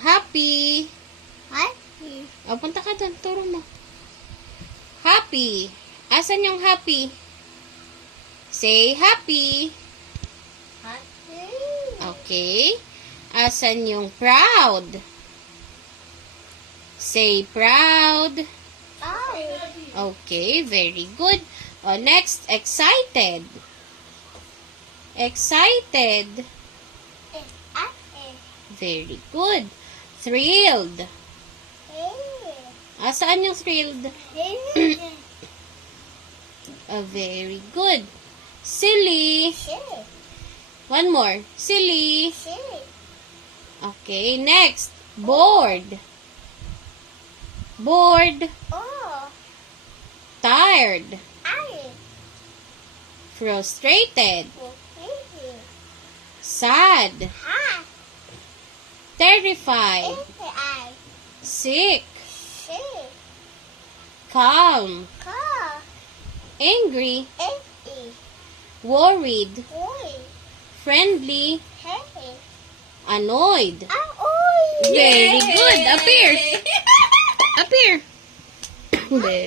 Happy. Happy. O, punta ka doon. Turo mo. Happy. Asan yung happy? Say happy. Happy. Okay. Asan yung proud? Say proud. Oh. Okay, very good. O, next, excited. Excited. Very good. Thrilled. Saan yung thrilled? Very good. Silly. One more. Silly. Okay, next. Bored. Bored. Oh. Tired. I. Frustrated. Okay. Sad. Ha. Terrified. I. Sick. She. Calm. Car. Angry. E. Worried. Boy. Friendly. Hey. Annoyed. Oh. Very good. Appear. Appear. Very